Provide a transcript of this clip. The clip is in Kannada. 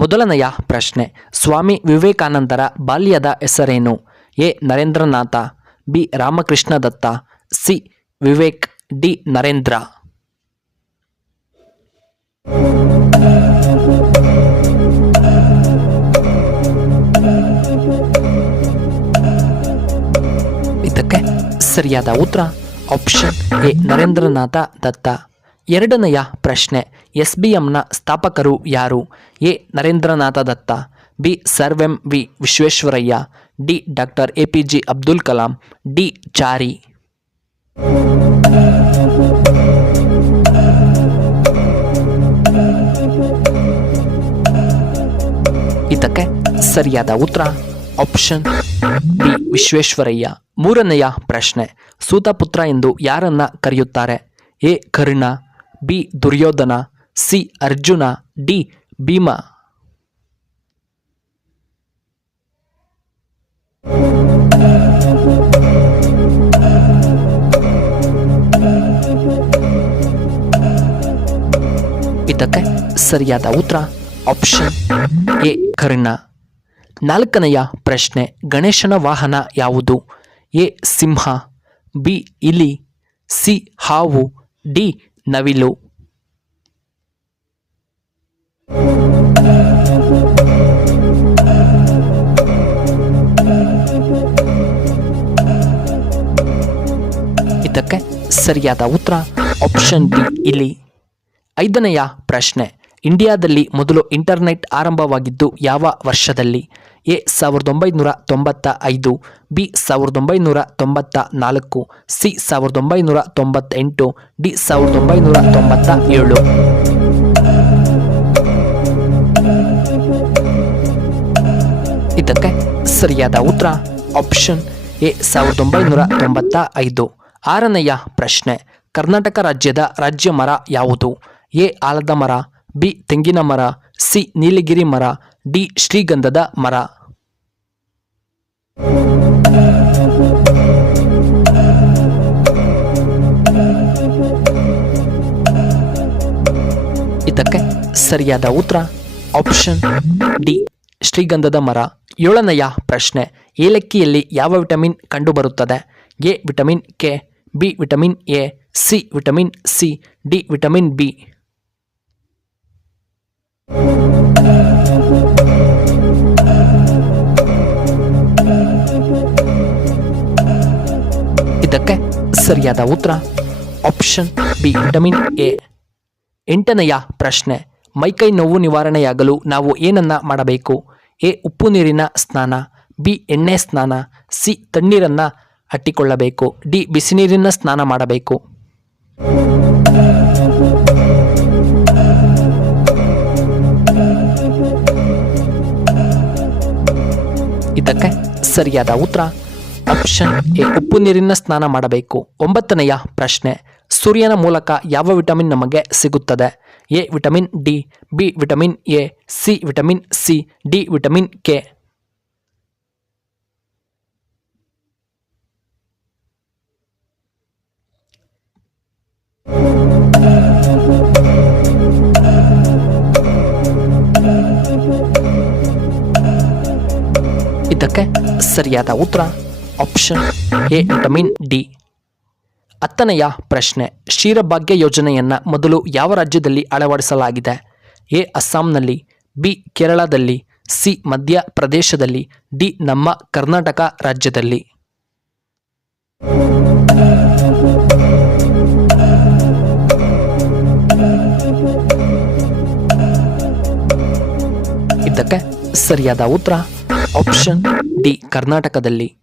ಮೊದಲನೆಯ ಪ್ರಶ್ನೆ, ಸ್ವಾಮಿ ವಿವೇಕಾನಂದರ ಬಾಲ್ಯದ ಹೆಸರೇನು? A Narendranath, B Ramakrishna Datta, C Vivek, D Narendra. ಇದಕ್ಕೆ ಸರಿಯಾದ ಉತ್ತರ ಆಪ್ಷನ್ ಎ ನರೇಂದ್ರನಾಥ ದತ್ತ. ಎರಡನೆಯ ಪ್ರಶ್ನೆ, SBMನ ಸ್ಥಾಪಕರು ಯಾರು? A Narendranath Datta, B sir MV. Visvesvaraya, D doctor APJ Abdul Kalam, D Chari. ಇದಕ್ಕೆ ಸರಿಯಾದ ಉತ್ತರ ಆಪ್ಷನ್ ಬಿ ವಿಶ್ವೇಶ್ವರಯ್ಯ. ಮೂರನೆಯ ಪ್ರಶ್ನೆ, ಸೂತಪುತ್ರ ಎಂದು ಯಾರನ್ನ ಕರೆಯುತ್ತಾರೆ? A Karna, B Duryodhana, C Arjuna, D Bhima. ಇದಕ್ಕೆ ಸರಿಯಾದ ಉತ್ತರ ಆಪ್ಷನ್ ಎ ಕರ್ಣ. ನಾಲ್ಕನೆಯ ಪ್ರಶ್ನೆ, ಗಣೇಶನ ವಾಹನ ಯಾವುದು? ಎ ಸಿಂಹ, ಬಿ ಇಲಿ, ಸಿ ಹಾವು, ಡಿ ನವಿಲು. ಇದಕ್ಕೆ ಸರಿಯಾದ ಉತ್ತರ ಆಪ್ಷನ್ ಡಿ ಇಲಿ. ಐದನೆಯ ಪ್ರಶ್ನೆ, ಇಂಡಿಯಾದಲ್ಲಿ ಮೊದಲು ಇಂಟರ್ನೆಟ್ ಆರಂಭವಾಗಿದ್ದು ಯಾವ ವರ್ಷದಲ್ಲಿ? A 1995, B 1994, C 1998, D 1997. ಇದಕ್ಕೆ ಸರಿಯಾದ ಉತ್ತರ ಆಪ್ಷನ್ ಎ 1995. ಆರನೆಯ ಪ್ರಶ್ನೆ, ಕರ್ನಾಟಕ ರಾಜ್ಯದ ರಾಜ್ಯ ಮರ ಯಾವುದು? ಎ ಆಲದ ಮರ, ಬಿ ತೆಂಗಿನ ಮರ, ಸಿ ನೀಲಗಿರಿ ಮರ, ಡಿ ಶ್ರೀಗಂಧದ ಮರ. ಇದಕ್ಕೆ ಸರಿಯಾದ ಉತ್ತರ ಆಪ್ಷನ್ ಡಿ ಶ್ರೀಗಂಧದ ಮರ. ಏಳನೆಯ ಪ್ರಶ್ನೆ, ಏಲಕ್ಕಿಯಲ್ಲಿ ಯಾವ ವಿಟಮಿನ್ ಕಂಡುಬರುತ್ತದೆ? A vitamin K, B vitamin A, C vitamin C, D vitamin B. ಇದಕ್ಕೆ ಸರಿಯಾದ ಉತ್ತರ ಆಪ್ಷನ್ ಬಿ ವಿಟಮಿನ್ ಎ. ಎಂಟನೆಯ ಪ್ರಶ್ನೆ, ಮೈಕೈ ನೋವು ನಿವಾರಣೆಯಾಗಲು ನಾವು ಏನನ್ನ ಮಾಡಬೇಕು? ಎ ಉಪ್ಪು ನೀರಿನ ಸ್ನಾನ, ಬಿ ಎಣ್ಣೆ ಸ್ನಾನ, ಸಿ ತಣ್ಣೀರನ್ನ ಅಟ್ಟಿಕೊಳ್ಳಬೇಕು, ಡಿ ಬಿಸಿನೀರಿನ ಸ್ನಾನ ಮಾಡಬೇಕು. ಇದಕ್ಕೆ ಸರಿಯಾದ ಉತ್ತರ ಆಪ್ಷನ್ ಎ ಉಪ್ಪು ನೀರಿನ ಸ್ನಾನ ಮಾಡಬೇಕು. ಒಂಬತ್ತನೆಯ ಪ್ರಶ್ನೆ, ಸೂರ್ಯನ ಮೂಲಕ ಯಾವ ವಿಟಮಿನ್ ನಮಗೆ ಸಿಗುತ್ತದೆ? A vitamin D, B vitamin A, C vitamin C, D vitamin K. ಇದಕ್ಕೆ ಸರಿಯಾದ ಉತ್ತರ ಆಪ್ಷನ್ ಎ ವಿಟಮಿನ್ ಡಿ. ಹತ್ತನೆಯ ಪ್ರಶ್ನೆ, ಕ್ಷೀರಭಾಗ್ಯ ಯೋಜನೆಯನ್ನು ಮೊದಲು ಯಾವ ರಾಜ್ಯದಲ್ಲಿ ಅಳವಡಿಸಲಾಗಿದೆ? ಎ ಅಸ್ಸಾಂನಲ್ಲಿ, ಬಿ ಕೇರಳದಲ್ಲಿ, ಸಿ ಮಧ್ಯಪ್ರದೇಶದಲ್ಲಿ, ಡಿ ನಮ್ಮ ಕರ್ನಾಟಕ ರಾಜ್ಯದಲ್ಲಿ. ಇದಕ್ಕೆ ಸರಿಯಾದ ಉತ್ತರ ಆಪ್ಷನ್ ಡಿ ಕರ್ನಾಟಕದಲ್ಲಿ.